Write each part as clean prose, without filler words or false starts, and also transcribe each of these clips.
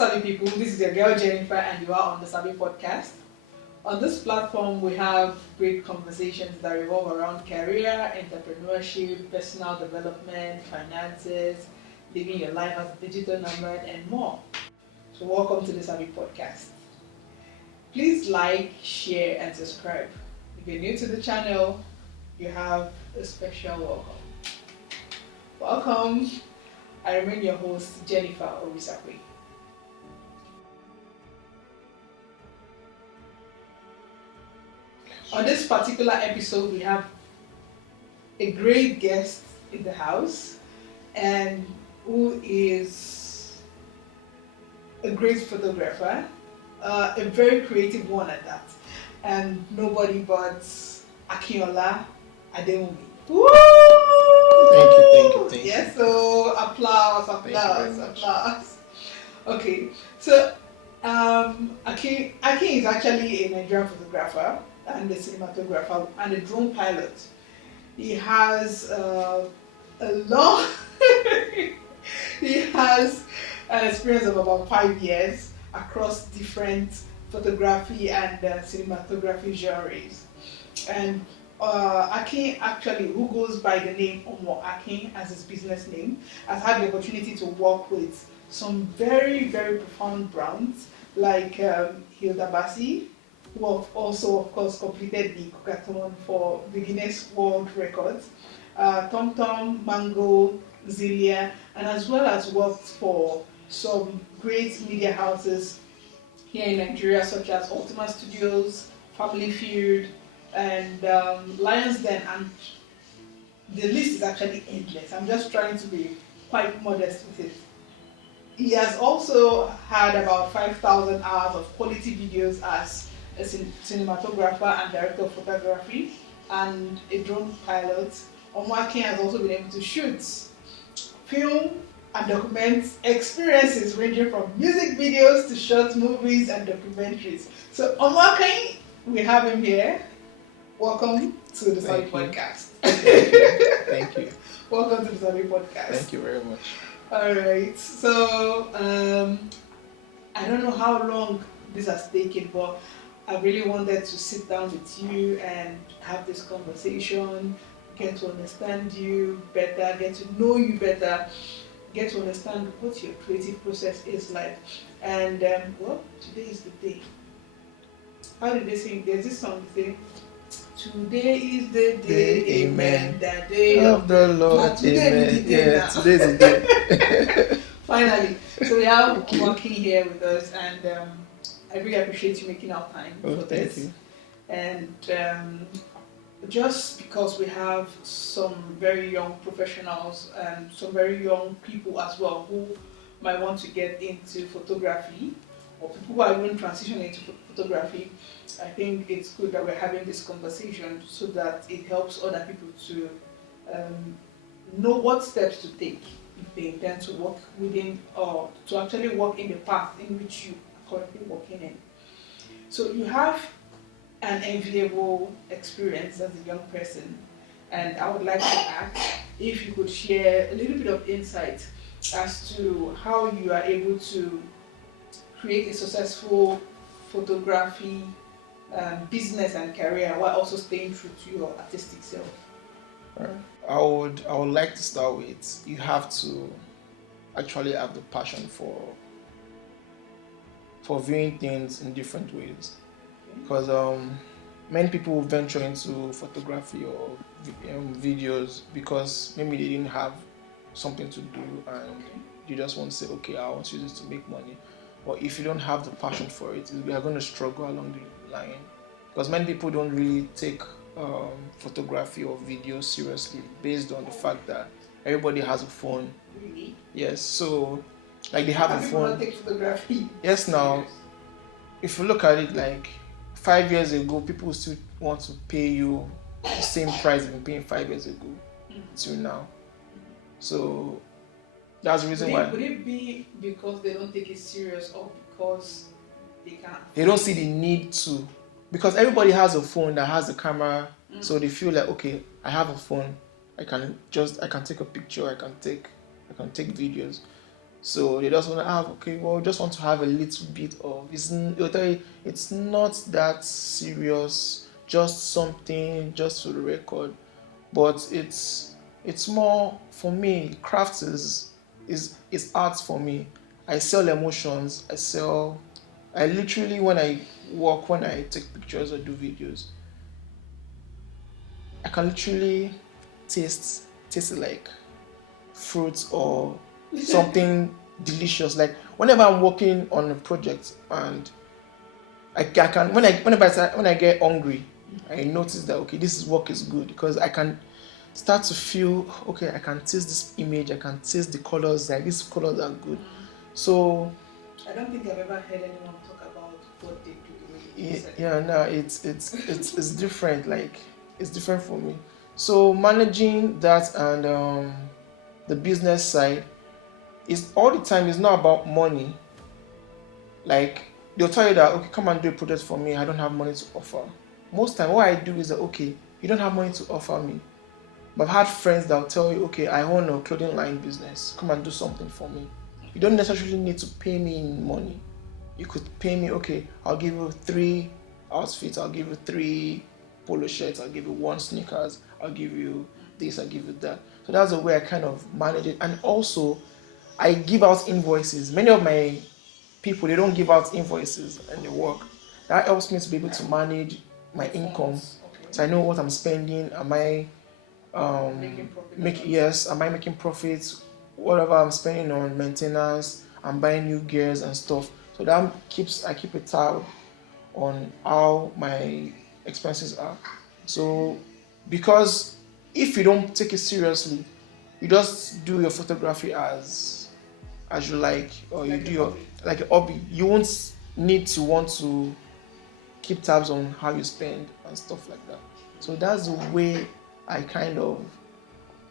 Savvy people, this is your girl Jennifer and you are on the Savvy Podcast. On this platform, we have great conversations that revolve around career, entrepreneurship, personal development, finances, living your life as a digital nomad, and more. So welcome to the Savvy Podcast. Please like, share, and subscribe. If you're new to the channel, you have a special welcome. Welcome. I remain your host, Jennifer Orisakwe. On this particular episode, we have a great guest in the house, and who is a great photographer, a very creative one at that, and nobody but Akinola Adewumi. Woo! Thank you. Yes, so applause. Okay, so Akin is actually a Nigerian photographer and a cinematographer and a drone pilot. He has a long he has an experience of about 5 years across different photography and cinematography genres. And Akin, actually, who goes by the name Omoaqin as his business name, has had the opportunity to work with some very, very profound brands like Hilda Bassi, who have also, of course, completed the Cocathon for the Guinness World Records, Tom Tom, Mango, Zilia, and as well as worked for some great media houses here in Nigeria, such as Ultima Studios, Family Feud, and Lions Den, and the list is actually endless. I'm just trying to be quite modest with it. He has also had about 5,000 hours of quality videos as a cinematographer and director of photography and a drone pilot. Omoaqin has also been able to shoot, film, and document experiences ranging from music videos to short movies and documentaries. So Omoaqin, we have him here. Welcome to the Savvy Podcast. Thank you. Welcome to the Savvy Podcast. Thank you very much. All right. So I don't know how long this has taken, but I really wanted to sit down with you and have this conversation, get to understand you better, get to know you better, get to understand what your creative process is like. And well, today is the day. How did they sing? There's this song they say, today is the day, amen, the day of the Lord, amen. Yeah, today's the day. Finally, so we have Omoaqin here with us, and I really appreciate you making our time for this. Thank you. And just because we have some very young professionals and some very young people as well who might want to get into photography, or people who are even transitioning into photography, I think it's good that we're having this conversation so that it helps other people to know what steps to take if they intend to work within or to actually work in the path in which you are currently working in. So you have an enviable experience as a young person, and I would like to ask if you could share a little bit of insight as to how you are able to create a successful photography business and career while also staying true to your artistic self. I would like to start with, you have to actually have the passion for viewing things in different ways. Because many people venture into photography or videos because maybe they didn't have something to do and you just want to say, okay, I want to use this to make money. But if you don't have the passion for it, we are going to struggle along the line. Because many people don't really take photography or video seriously based on the fact that everybody has a phone. Really? Yes, so like they have a phone. Take photography. Yes, now, if you look at it, like 5 years ago, people still want to pay you the same price they've been paying 5 years ago till now. So that's the reason why. Would it be because they don't take it serious or because they can't? They don't see the need to. Because everybody has a phone that has a camera, so they feel like, okay, I have a phone, I can take a picture, I can take videos. So they just want to have, okay, well, just want to have a little bit of, they'll tell you, it's not that serious, just something, just for the record. But it's more, for me, craft is art for me. I sell emotions, I literally, when I work, when I take pictures or do videos, I can literally taste it like fruit or something delicious. Like whenever I'm working on a project and I can when I get hungry, I notice that okay, this work is good because I can start to feel okay, I can taste this image, I can taste the colors, like these colors are good. So I don't think I've ever heard anyone talk about what they do the way you said. yeah, no, it's different. Like it's different for me. So managing that and the business side is all the time. It's not about money. Like they'll tell you that okay, come and do a project for me. I don't have money to offer. Most time, what I do is that okay, you don't have money to offer me. But I've had friends that'll tell you, okay, I own a clothing line business. Come and do something for me. You don't necessarily need to pay me in money. You could pay me, okay, I'll give you 3 outfits, I'll give you 3 polo shirts, I'll give you 1 sneakers, I'll give you this, I'll give you that. So that's the way I kind of manage it. And also, I give out invoices. Many of my people, they don't give out invoices and they work. That helps me to be able to manage my income. Okay. So I know what I'm spending. Am I Making profit. am I making profits? Whatever I'm spending on maintenance, I'm buying new gears and stuff. So that I keep a tab on how my expenses are. So because if you don't take it seriously, you just do your photography as you like, or you Like do a your hobby. like a hobby. You won't need to want to keep tabs on how you spend and stuff like that. So that's the way I kind of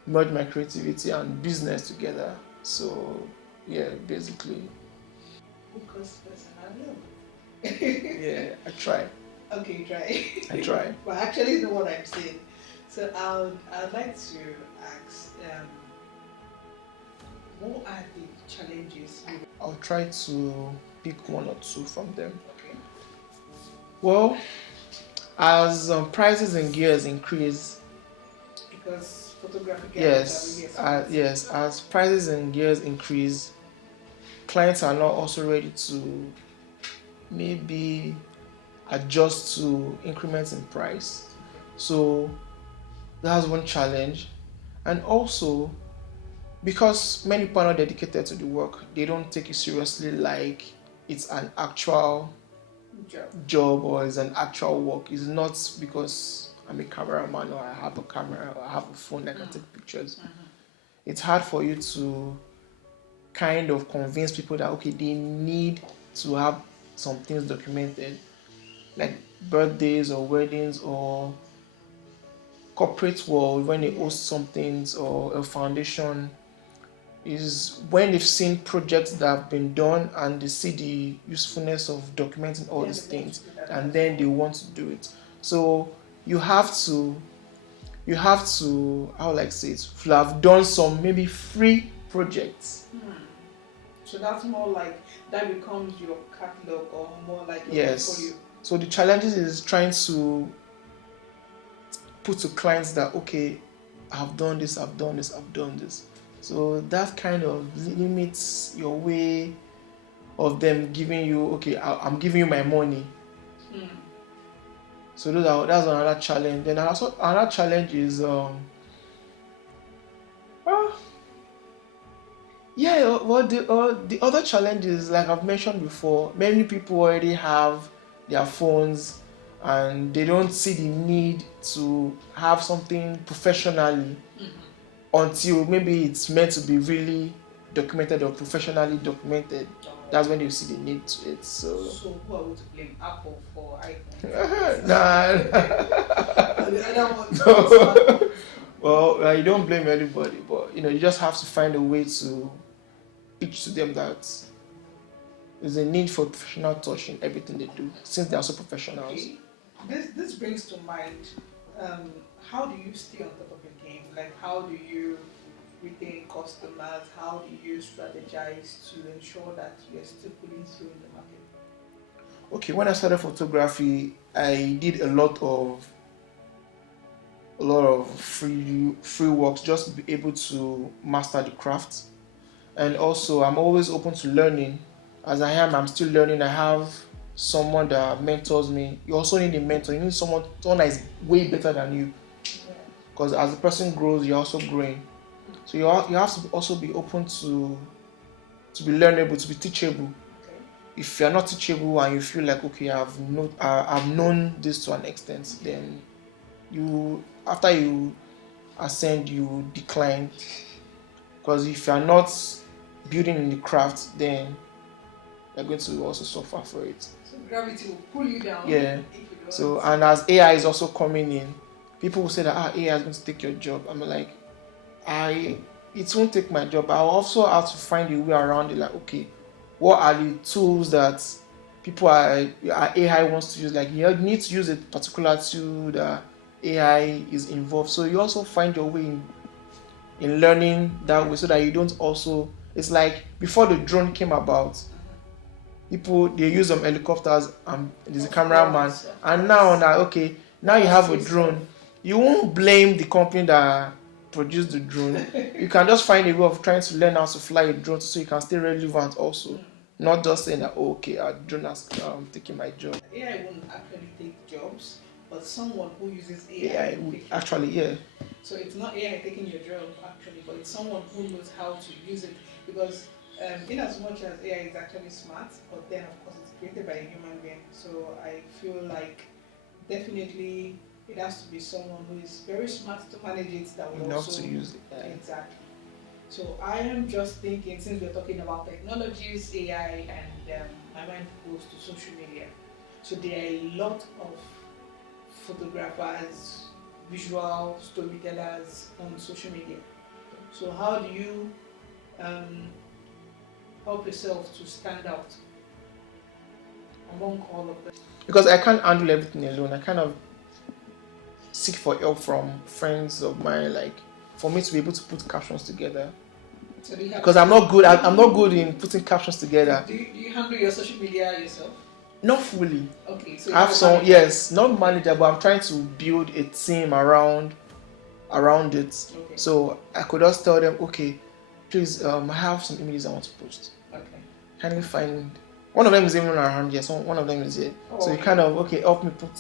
merge my creativity and business together. So yeah, basically, Focus personality. yeah, I try. Okay, try. I try. But I actually know what I'm saying. So I'd like to ask, what are the challenges you I'll try to pick 1 or 2 from them. okay? Well, as prices and gears increase, Because photography gets really expensive. yes, as prices and gears increase, clients are not also ready to maybe adjust to increments in price. So that's one challenge. And also, because many people are not dedicated to the work, they don't take it seriously like it's an actual job or it's an actual work. It's not because I'm a cameraman or I have a camera or I have a phone that can take pictures. It's hard for you to kind of convince people that okay, they need to have some things documented, like birthdays or weddings or corporate world when they host some things or a foundation is when they've seen projects that have been done and they see the usefulness of documenting all these things and then they want to do it. So you have to how like say it, you have done some maybe free projects. So that's more like that becomes your catalog or more like your Yes. portfolio. So the challenges is trying to put to clients that okay, I've done this, I've done this, I've done this. So that kind of limits your way of them giving you okay, I'm giving you my money. So that's another challenge. Then also another challenge is yeah, well the other challenge is like I've mentioned before, many people already have their phones and they don't see the need to have something professionally until maybe it's meant to be really documented or professionally documented. That's when you see the need to it. So who are we to blame? Apple for iPhone? nah. The other one. Well, you don't blame anybody, but you just have to find a way to teach to them that there's a need for professional touch in everything they do, since they are so professionals. Okay. This brings to mind, how do you stay on top of your game? Like, how do you retain customers? How do you strategize to ensure that you're still pulling through in the market? Okay, when I started photography, I did a lot of free works just to be able to master the craft. And also, I'm always open to learning. As I am, I'm still learning. I have someone that mentors me. You also need a mentor. You need someone that is way better than you, because as the person grows, you're also growing. So you have to also be open to be learnable, to be teachable. If you're not teachable and you feel like, okay, I've known this to an extent, then you, after you ascend, you decline. Because if you're not building in the craft, then you're going to also suffer for it. So gravity will pull you down. Yeah. If you don't. So, and as AI is also coming in, people will say that AI is going to take your job. I'm like, it won't take my job. I'll also have to find a way around it. Like, okay, what are the tools that AI wants to use? Like, you need to use a particular tool that AI is involved. So you also find your way in learning that way, so that you don't also. It's like before the drone came about, people they use some helicopters and there's a cameraman, and now okay, now you have a drone. You won't blame the company that produced the drone. You can just find a way of trying to learn how to fly a drone so you can stay relevant also. Not just saying that, oh, okay, our drone has taken my job. AI won't actually take jobs, but someone who uses AI AI would actually, yeah. So it's not AI taking your job actually, but it's someone who knows how to use it. Because in as much as AI is actually smart, but then of course it's created by a human being. So I feel like definitely it has to be someone who is very smart to manage it, that will Enough also to use it. exactly. So I am just thinking, since we're talking about technologies, AI, and my mind goes to social media. So there are a lot of photographers, visual storytellers on social media. So how do you um, help yourself to stand out among all of them? Because I can't handle everything alone. I kind of seek for help from friends of mine, like for me to be able to put captions together. So do you have Because I'm not good. I'm not good in putting captions together. do you handle your social media yourself? Not fully. Okay, so you I have some, yes, not manager, but I'm trying to build a team around it. Okay. So I could just tell them, okay, please, I have some images I want to post. Okay. Can you find one of them is even around here, so one of them is here. Oh, so you kind of, okay, help me put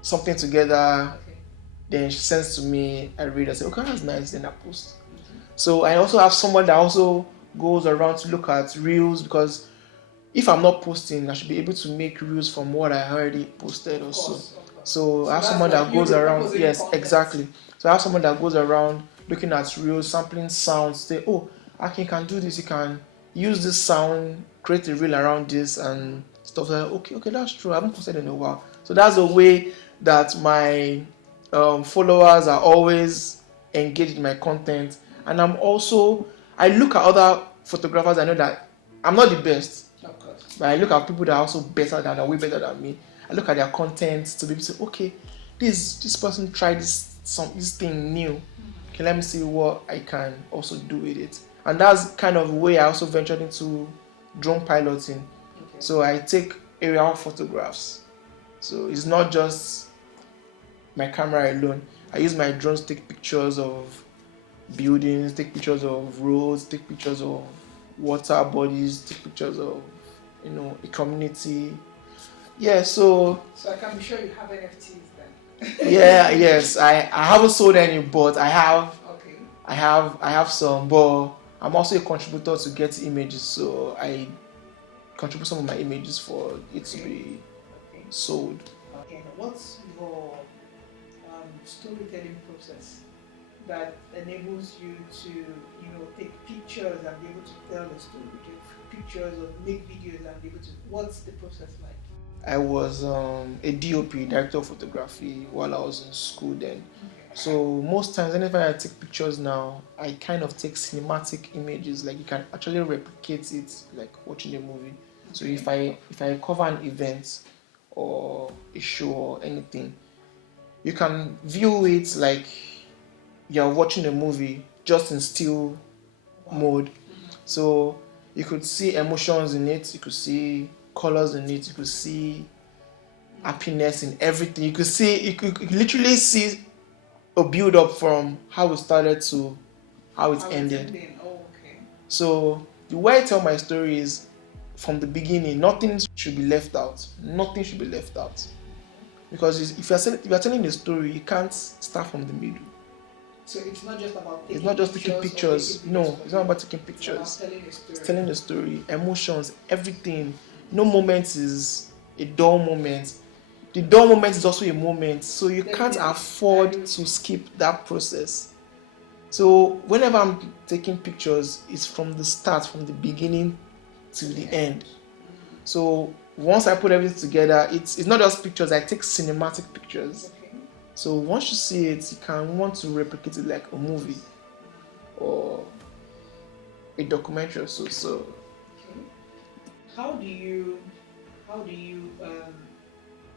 something together. Okay. Then she sends to me, I read, I say, okay, that's nice, then I post. So I also have someone that also goes around to look at reels, because if I'm not posting, I should be able to make reels from what I already posted also. Of course. So I have someone that goes around. Yes, exactly. So I have someone that goes around looking at reels, sampling sounds. Say, oh, Akin can do this. You can use this sound, create a reel around this and stuff like that. Okay, that's true. I haven't posted in a while. So that's a way that my followers are always engaged in my content. And I look at other photographers. I know that I'm not the best, Of course. but I look at people that are also are way better than me. I look at their content to be able to say, okay, this person tried this thing new. Okay, let me see what I can also do with it. And that's kind of the way I also ventured into drone piloting. Okay. So I take aerial photographs. So it's not just my camera alone. I use my drones to take pictures of buildings, take pictures of roads, take pictures of water bodies, take pictures of a community. Yeah, so I can be sure you have NFTs then. yes. I haven't sold any, but I have. Okay. I have some, but I'm also a contributor to Get Images, so I contribute some of my images for it to be sold. And what's your storytelling process that enables you to take pictures and be able to tell the story? Take pictures or make videos and be able to. What's the process like? I was a DOP, director of photography, while I was in school then. So most times, anytime I take pictures now, I kind of take cinematic images. Like you can actually replicate it, like watching a movie. So if I cover an event or a show or anything, you can view it like you're watching a movie, just in still mode. So you could see emotions in it, you could see colors in it, you could see happiness in everything. You could literally see a build up from how it started to how it ended. Oh, okay. So the way I tell my story is from the beginning, nothing should be left out. Nothing should be left out. Because if you're telling a story, you can't start from the middle. So it's not just about taking It's not just taking pictures. No, it's not about taking pictures. It's telling a story, emotions, everything. No moment is a dull moment. The dull moment is also a moment. So you can't afford to skip that process. So whenever I'm taking pictures, it's from the start, from the beginning to the end. So once I put everything together, it's not just pictures. I take cinematic pictures. So once you see it, you can want to replicate it like a movie or a documentary or so. So how do you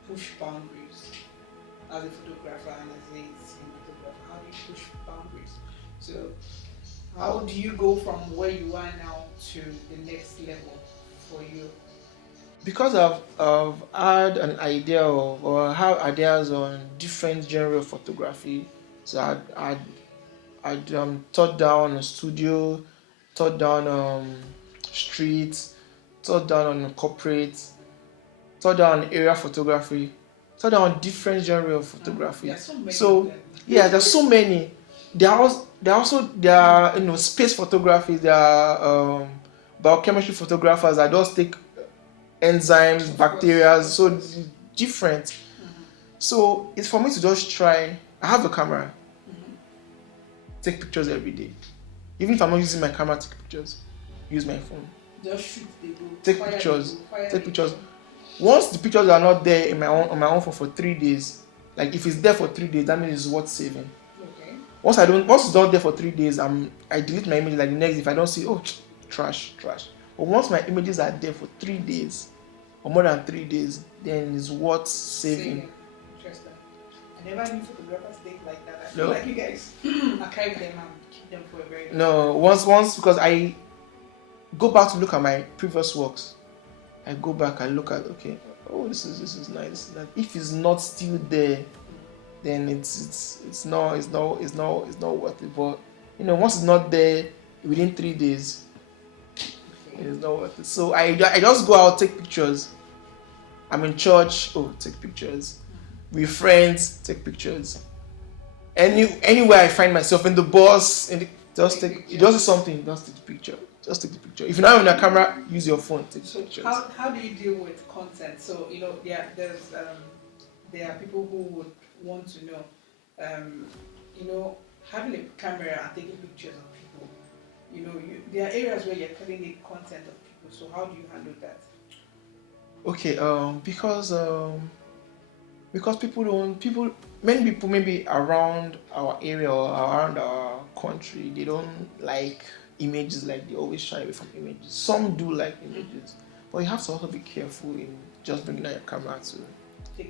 push boundaries as a photographer and as a cinematographer? How do you push boundaries? So how do you go from where you are now to the next level for you? Because I've had an idea of, or have ideas on different genre of photography, so I'd thought down a studio, thought down street, thought down on corporate, thought down area photography, thought down different genre of photography. There's so many. There are space photography. There are biochemistry photographers that just take enzymes, bacteria, so different. So it's for me to just try. I have a camera, take pictures every day. Even if I'm not using my camera, take pictures. Use my phone. Just shoot the go. Take pictures. Once the pictures are not there on my own phone for 3 days, like if it's there for 3 days, that means it's worth saving. Okay. Once it's not there for 3 days, I delete my image. Like the next, if I don't see, trash. But once my images are there for 3 days or more than 3 days, then it's worth saving. Interesting. I never knew photographers think like that. I feel like you guys archive them and keep them for a very long time. No, once because I go back to look at my previous works. I go back and look at this is nice. That if it's not still there, then it's not worth it. But once it's not there within 3 days, it's not worth it. So I just go out, take pictures. I'm in church, take pictures. With friends, take pictures. Anywhere I find myself, in the bus, just take something, just take the picture. Just take the picture. If you're not having a camera, use your phone, take pictures. How do you deal with content? So there are people who would want to know, having a camera and taking pictures of people. There are areas where you're cutting the content of people. So how do you handle that? Okay, because many people maybe around our area or around our country, they don't like images, like they always shy away from images. Some do like images, but you have to also be careful in just bringing out your camera to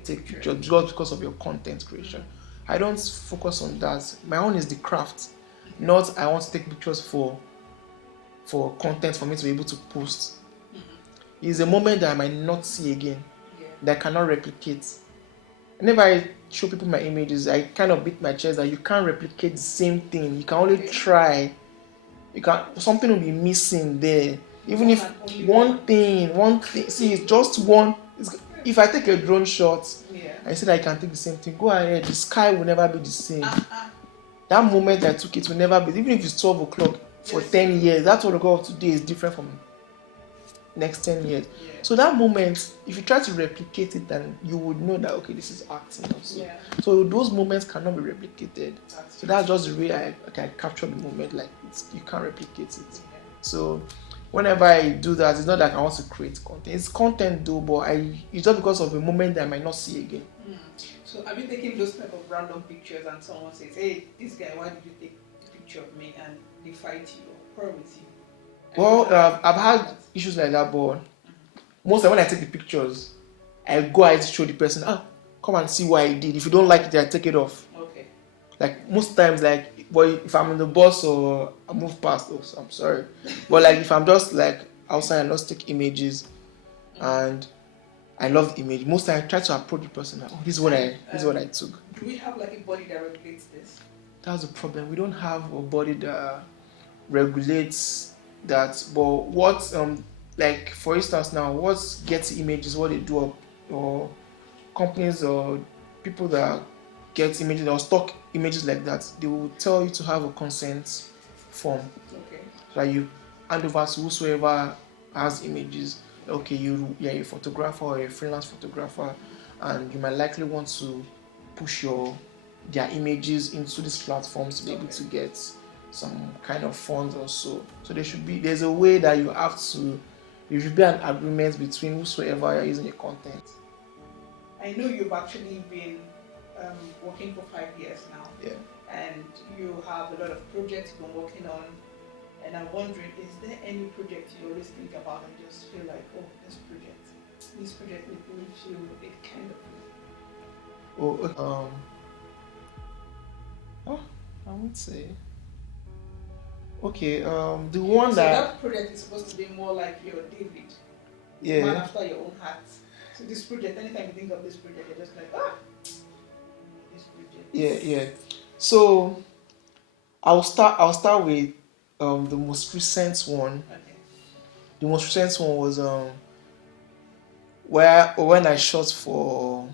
take pictures just because of your content creation. I don't focus on that. My own is the craft, not I want to take pictures for content for me to be able to post. It's a moment that I might not see again, that I cannot replicate. Whenever I show people my images, I kind of beat my chest that you can't replicate the same thing. You can only try. Something will be missing there. Even if one thing, see, it's just one. If I take a drone shot, I said I can take the same thing. Go ahead. The sky will never be the same. That moment I took it will never be. Even if it's 12 o'clock for 10 years, that 12 o'clock of today is different from next 10 years. So that moment, if you try to replicate it, then you would know that this is acting also. So those moments cannot be replicated. So that's just the way I capture the moment. Like you can't replicate it. So whenever I do that, it's not like I want to create content. It's content though, but it's just because of a moment that I might not see again. So have you taken those type of random pictures and someone says, "Hey, this guy, why did you take a picture of me?" and they fight you or quarrel with you? Well, I've had issues like that, but most of when I take the pictures, I go ahead to show the person, come and see what I did. If you don't like it, I take it off. Okay. Like most times, like but if I'm in the bus or I move past those, I'm sorry. But like if I'm just like outside and just take images, and I love the image. Most time I try to approach the person like, oh, this is what I took. Do we have like a body that regulates this? That's the problem. We don't have a body that regulates that. But what like for instance now, what Getty Images, what they do, or companies or people that get images or stock images like that, they will tell you to have a consent form. Okay. So that you hand over to whosoever has images. Okay, you're a photographer or a freelance photographer, and you might likely want to push their images into these platforms to be able to get some kind of funds or so. So there's a way that there should be an agreement between whosoever you're using the content. I know you've actually been working for 5 years now. Yeah. And you have a lot of projects you've been working on. And I'm wondering, is there any project you always think about and just feel like, oh, this project makes me feel a kind of way? I would say. Okay, the so one that project is supposed to be more like your David. Yeah. Man after your own heart. So this project, anytime you think of this project, you're just like, this project. Yeah. So I'll start with the most recent one. Okay. The most recent one was when I shot for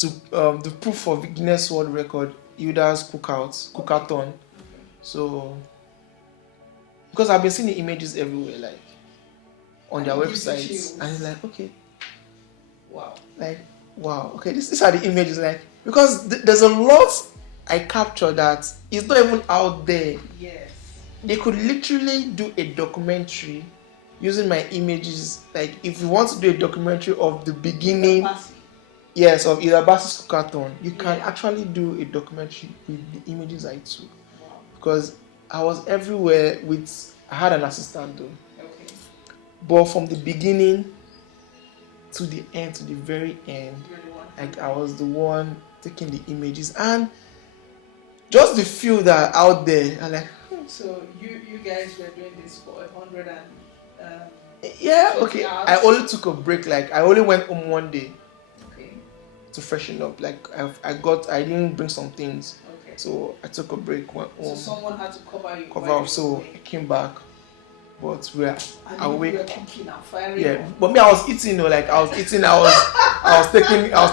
the proof for Guinness World Record, Hilda's cookathon. Okay. So because I've been seeing the images everywhere, like on their websites, and it's like, okay, wow, okay, these are the images, like, because there's a lot I capture that is not even out there. Yes. They could literally do a documentary using my images. Like, if you want to do a documentary of the beginning, of Irabasi's cookathon, you can actually do a documentary with the images I took. Wow. Because I was everywhere I had an assistant though. Okay. But from the beginning to the end, to the very end, like I was the one taking the images, and just the few that are out there, I'm like, So you guys were doing this for 100 and okay. hours? I only took a break. Like I only went home one day. Okay. To freshen up. Like I didn't bring some things. Okay. So I took a break, went home. So someone had to cover you. Cover up. So I came back. But we are awake. You were cooking and firing. Yeah, but me, I was eating. Like I was eating. I was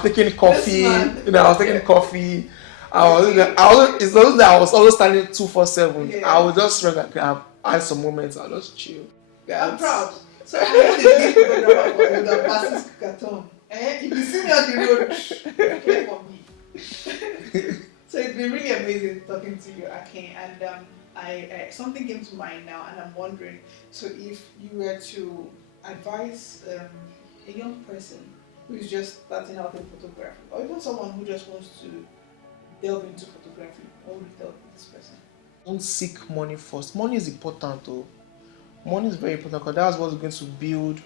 taking coffee. I was taking coffee. It's those that I was always standing 2-4-7. I was just like, I had some moments. I just chill. I'm proud. So I'm going to give you the Basis Cookathon. If you see me on the road, play for me. So it's been really amazing talking to you, Akin. And I something came to mind now, and I'm wondering. So if you were to advise a young person who is just starting out in photography, or even someone who just wants to delve into photography, what would you tell this person? Don't seek money first. Money is important though. Money is very important because that's what's going to build.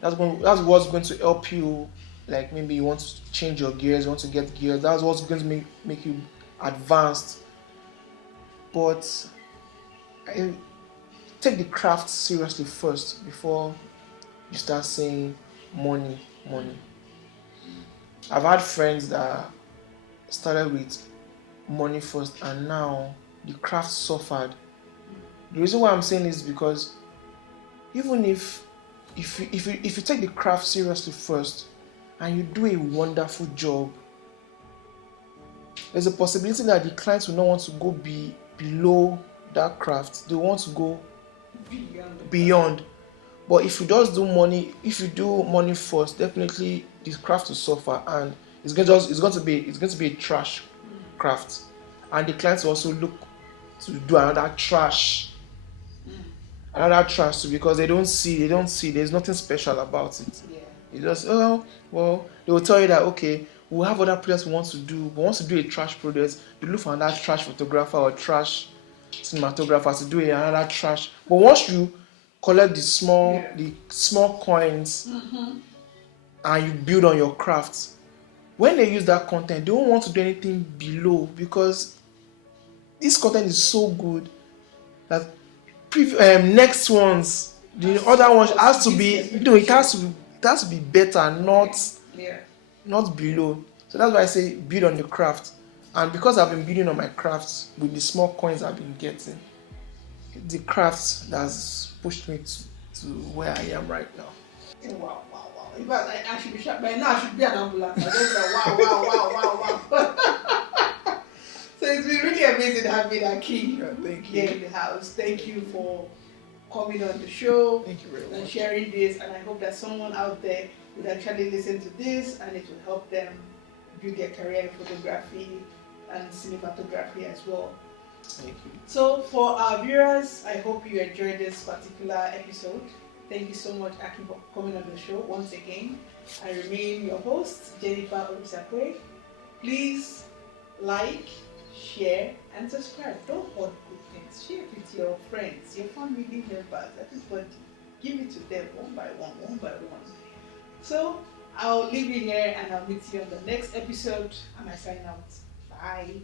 That's what's going to help you. Like maybe you want to change your gears, you want to get gears. That's what's going to make you advanced. But take the craft seriously first before you start saying money. I've had friends that started with money first, and now the craft suffered. The reason why I'm saying is because even if you take the craft seriously first and you do a wonderful job, there's a possibility that the clients will not want to go below that craft. They want to go beyond. But if you do money first, definitely this craft will suffer, and it's going to be a trash craft, and the clients will also look to do another trash too, because they don't see there's nothing special about it. It's just they will tell you that, okay, we'll have other projects we want to do, but once you do a trash project, you look for another trash photographer or trash cinematographer to do another trash. But once you collect the small coins and you build on your craft, when they use that content, they don't want to do anything below, because this content is so good that next ones, the other ones has to be, it has to be better, not below. So that's why I say build on the craft. And because I've been building on my craft with the small coins I've been getting, the craft that's pushed me to where I am right now. Wow, wow, wow. In fact, I should be shot by now. I should be an ambulance. I just like, wow, wow, wow, wow, wow. So it's been really amazing having Aki here in the house. Thank you for coming on the show. Thank you very much. And sharing this. And I hope that someone out there would actually listen to this and it will help them build their career in photography and cinematography as well. Thank you. So for our viewers, I hope you enjoyed this particular episode. Thank you so much, Aki, for coming on the show once again. I remain your host, Jennifer Orisakwe. Please like, share, and subscribe. Don't hold good things. Share it with your friends, your family members, everybody. Give it to them one by one, one by one. So I'll leave you here and I'll meet you on the next episode. And I sign out. Bye.